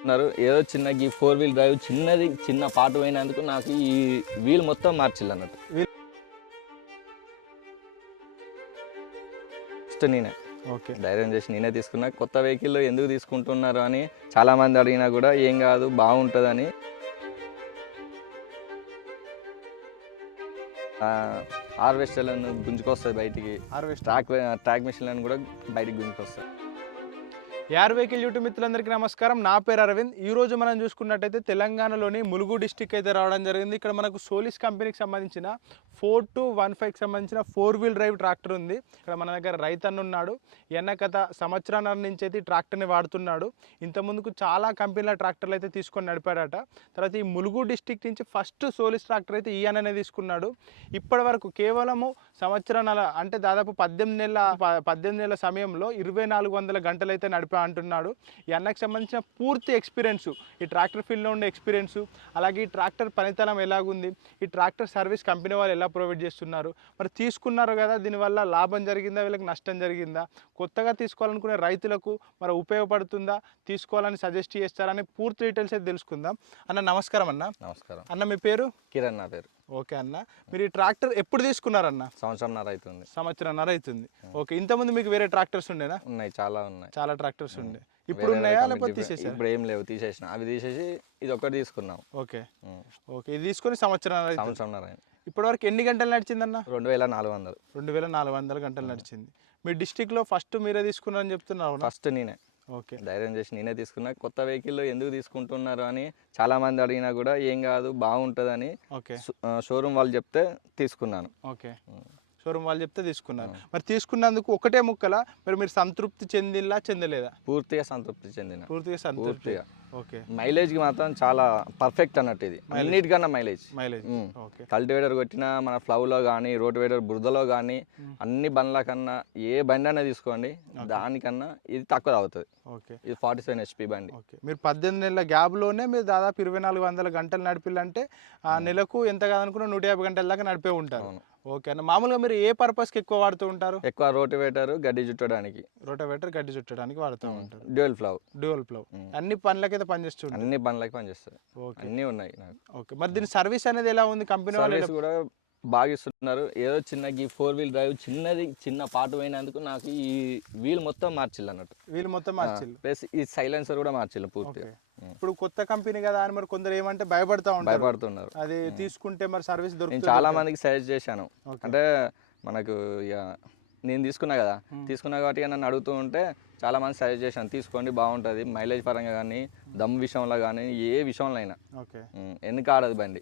ఉన్నారు. ఏదో చిన్న ఈ ఫోర్ వీల్ డ్రైవ్ చిన్నది చిన్న పాట పోయినందుకు నాకు ఈ వీల్ మొత్తం మార్చిల్లు అన్నట్టు. ఫస్ట్ నేనే. ఓకే. ధైర్యం చేసి నేనే తీసుకున్నా. కొత్త వెహికల్ ఎందుకు తీసుకుంటున్నారు అని చాలా మంది అడిగినా కూడా ఏం కాదు బాగుంటుందని. హార్వెస్టర్లను గుంజుకొస్తుంది బయటికి. హార్వెస్ట్ ట్రాక్ ట్రాక్ మిషన్లను కూడా బయటికి గుంజుకొస్తాయి. యార్ వెహికల్ యూట్యూబ్ మిత్రులందరికీ నమస్కారం. నా పేరు అరవింద్. ఈ రోజు మనం చూసుకున్నట్టయితే తెలంగాణలోని ములుగు డిస్టిక్ అయితే రావడం జరిగింది. ఇక్కడ మనకు సోలిస్ కంపెనీకి సంబంధించిన ఫోర్ టు వన్ ఫైవ్కి సంబంధించిన ఫోర్ వీల్ డ్రైవ్ ట్రాక్టర్ ఉంది. ఇక్కడ మన దగ్గర రైతన్న ఉన్నాడు. ఎన్న గత సంవత్సరాల నుంచి అయితే ఈ ట్రాక్టర్ని వాడుతున్నాడు. ఇంతకుముందుకు చాలా కంపెనీల ట్రాక్టర్లు అయితే తీసుకొని నడిపాడట. తర్వాత ఈ ములుగు డిస్టిక్ నుంచి ఫస్ట్ సోలిస్ ట్రాక్టర్ అయితే ఈయననే తీసుకున్నాడు. ఇప్పటి వరకు కేవలము సంవత్సరాల అంటే దాదాపు పద్దెనిమిది నెలల ప- పద్దెనిమిది నెలల సమయంలో ఇరవై నాలుగు వందల గంటలు అయితే నడిపా అంటున్నాడు. ఈ సంబంధించిన పూర్తి ఎక్స్పీరియన్స్ ఈ ట్రాక్టర్ ఫీల్డ్లో ఉండే ఎక్స్పీరియన్స్ అలాగే ఈ ట్రాక్టర్ పనితనం ఎలాగుంది ఈ ట్రాక్టర్ సర్వీస్ కంపెనీ వాళ్ళు ఎలా ప్రొవైడ్ చేస్తున్నారు. మరి తీసుకున్నారు కదా దీనివల్ల లాభం జరిగిందా వీళ్ళకి నష్టం జరిగిందా? కొత్తగా తీసుకోవాలనుకునే రైతులకు మరి ఉపయోగపడుతుందా? తీసుకోవాలని సజెస్ట్ చేస్తారని పూర్తి డీటెయిల్స్ అయితే తెలుసుకుందాం. అన్న నమస్కారం అన్న. నమస్కారం. అన్న మీ పేరు? కిరణ్ నా పేరు. ఓకే అన్న. మీరు ఈ ట్రాక్టర్ ఎప్పుడు తీసుకున్నారన్న? సంవత్సరంన్నర అవుతుంది. సంవత్సరంన్నర అవుతుంది. ఓకే ఇంతకుముందు మీకు వేరే ట్రాక్టర్స్ ఉండేనా? ఉన్నాయి చాలా ఉన్నాయి. చాలా ట్రాక్టర్స్ ఉండే. ఇప్పుడు ఉన్నాయా లేకపోతే తీసేసారు? ఇప్పుడు ఏం లేవు తీసేసిన. అవి తీసేసి ఇది ఒకటి తీసుకున్నాం. ఓకే. ఓకే ఇది తీసుకొని సంవత్సరం సంవత్సరంన్నర అయింది ఇప్పటి వరకు ఎన్ని గంటలు నడిచిందన్న? రెండు వేల నాలుగు వందలు. రెండు వేల నాలుగు వందల గంటలు నడిచింది. మీ డిస్టిక్లో ఫస్ట్ మీరే తీసుకున్నారని చెప్తున్నారు? ఫస్ట్ నేనే. ఓకే. ధైర్యం చేసి నేనే తీసుకున్నా. కొత్త వెహికల్ ఎందుకు తీసుకుంటున్నారు అని చాలా మంది అడిగినా కూడా ఏం కాదు బాగుంటుందని ఓకే. షోరూమ్ వాళ్ళు చెప్తే తీసుకున్నాను. ఓకే. షోరూమ్ వాళ్ళు చెప్తే తీసుకున్నారు మరి తీసుకున్నందుకు ఒకటే ముక్కల మరి మీరు సంతృప్తి చెందిలా చెందలేదా? పూర్తిగా సంతృప్తి చెందిన. పూర్తిగా సంతృప్తి. పూర్తిగా. ఓకే. మైలేజ్కి మాత్రం చాలా పర్ఫెక్ట్ అన్నట్టు ఇది. అన్నిటికన్నా మైలేజ్ మైలేజ్ కల్టివేటర్ కొట్టిన మన ఫ్లౌలో కానీ రోటివేటర్ బురదలో కానీ అన్ని బండ్ల కన్నా ఏ బండి అయినా తీసుకోండి దానికన్నా ఇది తక్కువ అవుతుంది ఓకే. ఇది ఫార్టీ సెవెన్ హెచ్పి బండి. ఓకే. మీరు పద్దెనిమిది నెలల గ్యాప్లోనే మీరు దాదాపు ఇరవై నాలుగు వందల గంటలు నడిపిల్లంటే ఆ నెలకు ఎంత కాదనుకున్నా నూట యాభై గంటల దాకా నడిపే ఉంటారు. ఓకే అన్న మామూలుగా మీరు ఏ పర్పస్కి ఎక్కువ వాడుతూ ఉంటారు? ఎక్కువ రోటివేటర్ గడ్డి చుట్టడానికి. రోటోవేటర్ గడ్డి చుట్టడానికి వాడుతూ ఉంటారు. డ్యూయల్ ఫ్లవ్ డ్యూయల్ ప్లవ్ అన్ని పనులకైతే పనిచేస్తుంటారు అన్ని బండ్లకి పనిచేస్తాయి. ఓకే. అన్నీ ఉన్నాయి నాకు. ఓకే. మరి దీని సర్వీస్ అనేది ఎలా ఉంది? కంపెనీ వాళ్ళు కూడా బాగా ఇస్తున్నారు ఏదో చిన్న ఈ ఫోర్ వీల్ డ్రైవ్ చిన్నది చిన్న పాట పోయినందుకు నాకు ఈ వీల్ మొత్తం మార్చిల్లు అన్నట్టు. వీళ్ళు మొత్తం మార్చిల్లు. ప్లస్ ఈ సైలెన్సర్ కూడా మార్చిల్లు పూర్తిగా. ఇప్పుడు కొత్త కంపెనీ కదా అని మరి కొందరు ఏమంటే భయపడతా ఉంటారు. భయపడుతున్నారు. అది తీసుకుంటే మరి సర్వీస్ నేను దొరుకుతుంది. చాలా మందికి సజెస్ట్ చేశాను. అంటే మనకు ఇక నేను తీసుకున్నా కదా. తీసుకున్నా కాబట్టి నన్ను అడుగుతూ ఉంటే చాలా మంది సజెస్ట్ చేశాను తీసుకోండి బాగుంటుంది. మైలేజ్ పరంగా కానీ దమ్ విషయంలో కానీ ఏ విషయంలో అయినా ఎన్నిక ఆడదు బండి.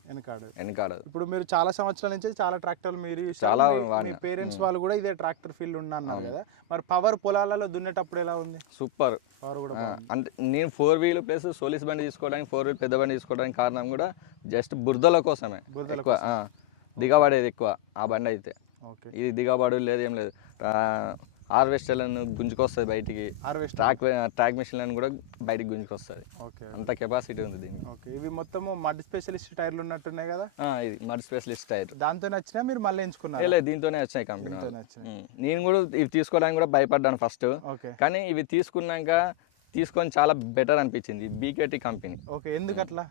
ఎన్నిక ఆడదు ఇప్పుడు మీరు చాలా సంవత్సరాల నుంచి చాలా ట్రాక్టర్లు మీరు చాలా. మీ-. పేరెంట్స్ వాళ్ళు కూడా ఇదే ట్రాక్టర్ ఫీల్డ్ ఉన్నారు కదా. మరి పవర్ పొలాలలో దున్నేటప్పుడు ఎలా ఉంది? సూపర్ పవర్ కూడా అంటే నేను ఫోర్ వీల్ ప్లస్ సోలిస్ బండి తీసుకోవడానికి ఫోర్ వీల్ పెద్ద బండి తీసుకోవడానికి కారణం కూడా జస్ట్ బురదల కోసమే. ఎక్కువ దిగబడేది ఎక్కువ ఆ బండి అయితే. ఓకే. ఇది దిగబడు లేదు ఏం లేదు. హార్వెస్టర్లను గుంజుకొస్తుంది బయటికి. హార్వెస్ట్ ట్రాక్ ట్రాక్ మిషన్లను కూడా బయటికి గుంజుకొస్తుంది. ఓకే. అంత కెపాసిటీ ఉంది దీనికి. ఓకే. ఇవి మొత్తము మడ్ స్పెషలిస్ట్ టైర్లు ఉన్నట్టున్నాయి కదా? ఇది మడ్ స్పెషలిస్ట్ టైర్. దాంతో నచ్చినా మీరు మళ్ళీ ఎంచుకున్నారు? లేదు దీంతోనే వచ్చాయి కంపెనీ. నేను కూడా ఇవి తీసుకోవడానికి కూడా భయపడ్డాను ఫస్ట్ ఓకే. కానీ ఇవి తీసుకున్నాక తీసుకొని చాలా బెటర్ అనిపించింది బీకేటీ కంపెనీ. ఓకే ఎందుకు అట్లా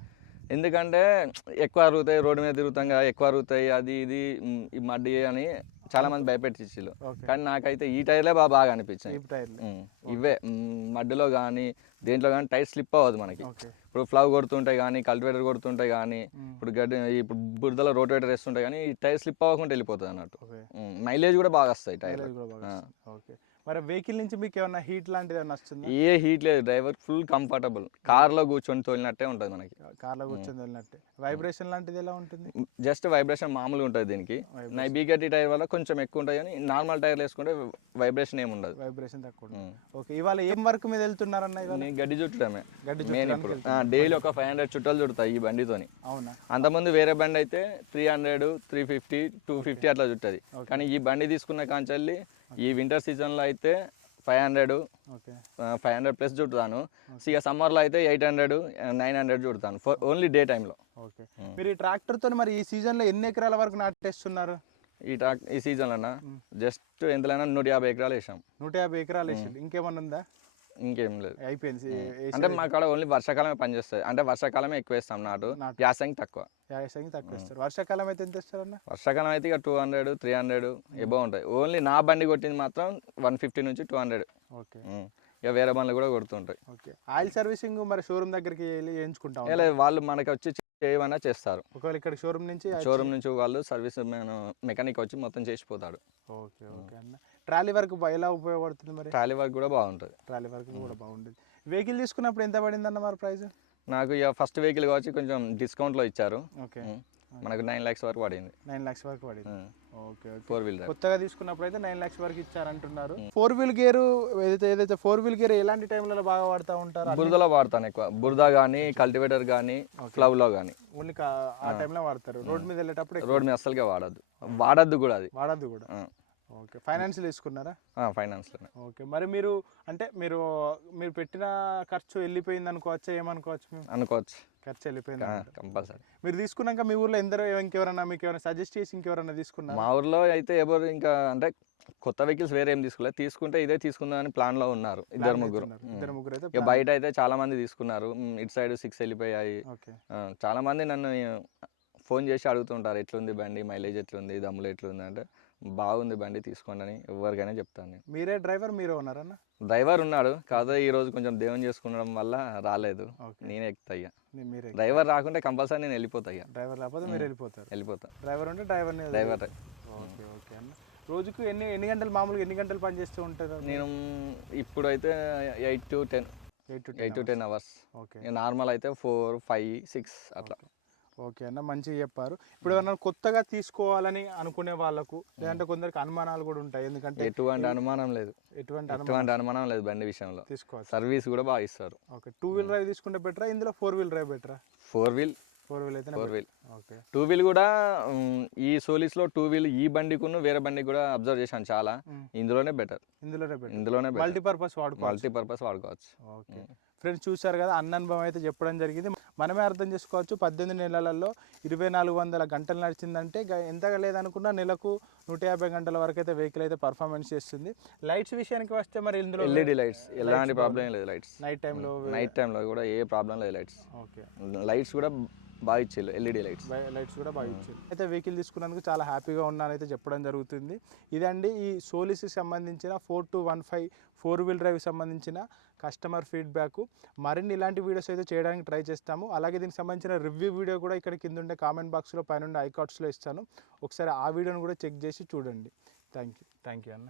ఎందుకంటే ఎక్కువ అరుగుతాయి రోడ్డు మీద తిరుగుతాం కదా ఎక్కువ అరుగుతాయి అది ఇది మడ్డి అని చాలా మంది భయపెట్టించిల్లు ఓకే. కానీ నాకైతే ఈ టైర్లే బాగా బాగా అనిపించాయి. ఇవే. మడ్డిలో కానీ దేంట్లో కానీ టైర్ స్లిప్ అవ్వదు మనకి. ఇప్పుడు ఫ్లవ్ కొడుతుంటాయి కానీ కల్టివేటర్ కొడుతుంటాయి కానీ. ఇప్పుడు గడ్డి ఇప్పుడు బురదలో రోటివేటర్ వేస్తుంటాయి కానీ ఈ టైర్ స్లిప్ అవ్వకుండా వెళ్ళిపోతుంది అన్నట్టు మైలేజ్ కూడా బాగా వస్తాయి టైర్ మరి వెహికల్ నుంచి మీకు ఏమన్నా హీట్ లాంటిది ఏమన్నా వస్తుందా? ఏ హీట్ లేదు డ్రైవర్ ఫుల్ కంఫర్టబుల్. కార్లో కూర్చొని తోలినట్టే ఉంటుంది మనకి. కార్లో కూర్చొని వెళ్ళినట్టే వైబ్రేషన్ లాంటిది ఎలా ఉంటుంది? జస్ట్ వైబ్రేషన్ మామూలుగా ఉంటుంది దీనికి. నా బీగట్టి టైర్ వల్ల కొంచెం ఎక్కువ ఉంటుంది కానీ నార్మల్ టైర్లు వేసుకుంటే వైబ్రేషన్ ఏమి ఉండదు. వైబ్రేషన్ తక్కువ. ఓకే ఇవాళ ఏం వర్క్ మీద వెళ్తున్నారన్న ఇవాళ? గడ్డి చుట్టడమే. గడ్డి మెయిన్ ఇప్పుడు. డైలీ ఒక ఫైవ్ హండ్రెడ్ చుట్టాలు చుడతాయి ఈ బండితోని. అవునా? అంతకుముందు వేరే బండి అయితే three hundred three fifty two fifty అట్లా చుట్టది. కానీ ఈ బండి తీసుకున్న కాంచెల్లి ఈ వింటర్ సీజన్లో అయితే five hundred five hundred plus చుడతాను ఇక సమ్మర్లో అయితే ఎయిట్ హండ్రెడ్ నైన్ హండ్రెడ్ చుడతాను ఫర్ ఓన్లీ డే టైంలో ఓకే. మీరు ఈ ట్రాక్టర్తో మరి ఈ సీజన్లో ఎన్ని ఎకరాల వరకు నాటేస్తున్నారు? ఈ ట్రాక్ ఈ సీజన్లోనా జస్ట్ ఎంతలైనా నూట యాభై ఎకరాలు వేసాం. నూట యాభై ఎకరాలు వేసి ఇంకేమన్నా ఉందా? ఇంకేం లేదు. అయిపోయింది. అంటే మా కాడ ఓన్లీ వర్షాకాలమే పనిచేస్తుంది. అంటే వర్షాకాలమే ఎక్కువ వేస్తాం నాటు. యాసంగి తక్కువ. యాసంగి తక్కువ ఇస్తారు వర్షాకాలం అయితే ఎంత ఇస్తారన్న వర్షాకాలం అయితే ఇక two hundred three hundred above ఉంటాయి ఓన్లీ నా బండి కొట్టింది మాత్రం వన్ ఫిఫ్టీ నుంచి టూ హండ్రెడ్ ఓకే. ఇక వేరే బండ్లు కూడా కొడుతుంటాయి. ఓకే. ఆయిల్ సర్వీసింగ్ మరి షోరూమ్ దగ్గరికి వెళ్ళి చేయించుకుంటాం లేదు వాళ్ళు మనకి వచ్చి చేయమన్నా చేస్తారు. ఒకవేళ ఇక్కడ షోరూమ్ నుంచి షోరూమ్ నుంచి వాళ్ళు సర్వీస్ మెకానిక్ వచ్చి మొత్తం చేసిపోతాడు ఓకే ఓకే అన్న. ట్రాలీ వర్క్ ఎలా ఉపయోగపడుతుంది మరి? ట్రాలీ వర్క్ కూడా బాగుంటుంది. ట్రాలీ వర్క్ కూడా బాగుంటుంది వెహికల్ తీసుకున్నప్పుడు ఎంత పడింది అన్న మరి ప్రైస్? నాకు ఇక ఫస్ట్ వెహికల్ కావచ్చు కొంచెం డిస్కౌంట్లో ఇచ్చారు. ఓకే. మనకు నైన్ ల్యాక్స్ వరకు పడింది. నైన్ లాక్స్ వరకు పడింది. ఓకే ఫోర్ వీలర్ కొత్తగా తీసుకున్నప్పుడు అయితే నైన్ లాక్స్ వరకు ఇచ్చారంటున్నారు. ఫోర్ వీల్ గేర్ ఏదైతే ఏదైతే ఫోర్ వీల్ గేర్ ఎలాంటి టైంలలో బాగా వాడుతూ ఉంటారు? బురదలో వాడతాను ఎక్కువ. బురద కానీ కల్టివేటర్ కానీ ఫ్లవ్లో కానీ ఓన్లీ ఆ టైంలో వాడతారు. రోడ్ మీద వెళ్ళేటప్పుడు రోడ్ మీద అస్సలుగా వాడద్దు వాడద్దు కూడా అది. వాడద్దు కూడా. ఓకే. ఫైనాన్స్ తీసుకున్నారా ఫైనాన్స్లోనే ఓకే. మరి మీరు అంటే మీరు మీరు పెట్టిన ఖర్చు వెళ్ళిపోయింది అనుకోవచ్చా? ఏమనుకోవచ్చు అనుకోవచ్చు. ఖర్చు వెళ్ళిపోయింది. కంపల్సరీ. మీరు తీసుకున్నాక మీ ఊర్లో ఎందరో ఇంకెవరన్నా మీకు ఎవరైనా సజెస్ట్ చేసి ఇంకెవరన్నా తీసుకున్నారా? మా ఊర్లో అయితే ఎవరు ఇంకా అంటే కొత్త వెహికల్స్ వేరే ఏం తీసుకోలేదు తీసుకుంటే ఇదే తీసుకుందాం అని ప్లాన్లో ఉన్నారు ఇద్దరు ముగ్గురు. ఇద్దరు ముగ్గురు అయితే బయట అయితే చాలా మంది తీసుకున్నారు. ఇటు సైడ్ సిక్స్ వెళ్ళిపోయాయి. చాలా మంది నన్ను ఫోన్ చేసి అడుగుతుంటారు. ఎట్లుంది బండి? మైలేజ్ ఎట్లుంది? దమ్ములు ఎట్లుంది? అంటే బాగుంది బండి తీసుకోండి అని ఎవరికైనా చెప్తాను నేను. మీరే డ్రైవర్ మీరే ఉన్నారన్న డ్రైవర్ ఉన్నాడు కాకపోతే ఈ రోజు కొంచెం దేవుని చేసుకునడం వల్ల రాలేదు. నేనే ఎక్కుతా ఇక నీ- మీరే డ్రైవర్ రాకుంటే కంపల్సరీ నేను వెళ్ళిపోతా ఇక డ్రైవర్ లేకపోతే మీరు వెళ్ళిపోతారు. వెళ్ళిపోతా. డ్రైవర్ ఉంటే డ్రైవర్ని డ్రైవర్. ఓకే ఓకే అన్న. రోజుకు ఎన్ని ఎన్ని గంటలు మామూలుగా ఎన్ని గంటలు పని చేస్తూ ఉంటారు? నేను ఇప్పుడు అయితే eight to ten. Eight to eight to ten hours. Okay. Normal అయితే ఫోర్ ఫైవ్ సిక్స్ అట్లా. ఓకే అన్న మంచిగా చెప్పారు. ఇప్పుడు ఏమన్నా కొత్తగా తీసుకోవాలని అనుకునే వాళ్ళకు లేదంటే కొందరికి అనుమానాలు కూడా ఉంటాయి. ఎందుకంటే ఎటువంటి అనుమానం లేదు. ఎటువంటి అనుమానం ఎటువంటి అనుమానం? లేదు బండి విషయంలో. తీసుకోవచ్చు. సర్వీస్ కూడా బాగా ఇస్తారు. ఓకే టూ వీల్ డ్రైవ్ తీసుకుంటే బెటరా? ఇందులో ఫోర్ వీల్ డ్రైవ్ బెటరా? ఫోర్ వీల్ ఫోర్ వీల్ అయితే four wheel. Okay. Two wheel కూడా ఈ సోలీస్లో టూ వీల్ ఈ బండికును వేరే బండికి కూడా అబ్జర్వ్ చేశాను చాలా. ఇందులోనే బెటర్. ఇందులోనే బెటర్. ఇందులోనే మల్టీపర్పస్ వాడుకోవచ్చు. మల్టీ పర్పస్ వాడుకోవచ్చు. ఓకే. ఫ్రెండ్స్ చూశారు కదా అన్న అనుభవం అయితే చెప్పడం జరిగింది. మనమే అర్థం చేసుకోవచ్చు. పద్దెనిమిది నెలలలో ఇరవై నాలుగు వందల గంటలు నడిచిందంటే ఎంతగా లేదనుకున్నా నెలకు నూట యాభై గంటల వరకు అయితే వెహికల్ అయితే పర్ఫార్మెన్స్ చేస్తుంది. లైట్స్ విషయానికి వస్తే మరి ఇందులో ఎల్ఈడి లైట్స్ ఎలాంటి ప్రాబ్లం లేదు లైట్స్ నైట్ టైంలో నైట్ టైంలో కూడా ఏ ప్రాబ్లం లేదు లైట్స్ ఓకే లైట్స్ కూడా బాగా ఇచ్చారు ఎల్ఈడి లైట్స్ లైట్స్ కూడా బాగా ఇచ్చారు అయితే వెహికల్ తీసుకున్నందుకు చాలా హ్యాపీగా ఉన్నానైతే చెప్పడం జరుగుతుంది. ఇదండి ఈ సోలిస్కి సంబంధించిన four two one five four wheel drive సంబంధించిన కస్టమర్ ఫీడ్బ్యాక్ మరిన్ని ఇలాంటి వీడియోస్ అయితే చేయడానికి ట్రై చేస్తాము. అలాగే దీనికి సంబంధించిన రివ్యూ వీడియో కూడా ఇక్కడ కింద ఉండే కామెంట్ బాక్స్లో పైన ఐకాట్స్లో ఇస్తాను. ఒకసారి ఆ వీడియోని కూడా చెక్ చేసి చూడండి. థ్యాంక్ యూ థ్యాంక్ యూ అన్న.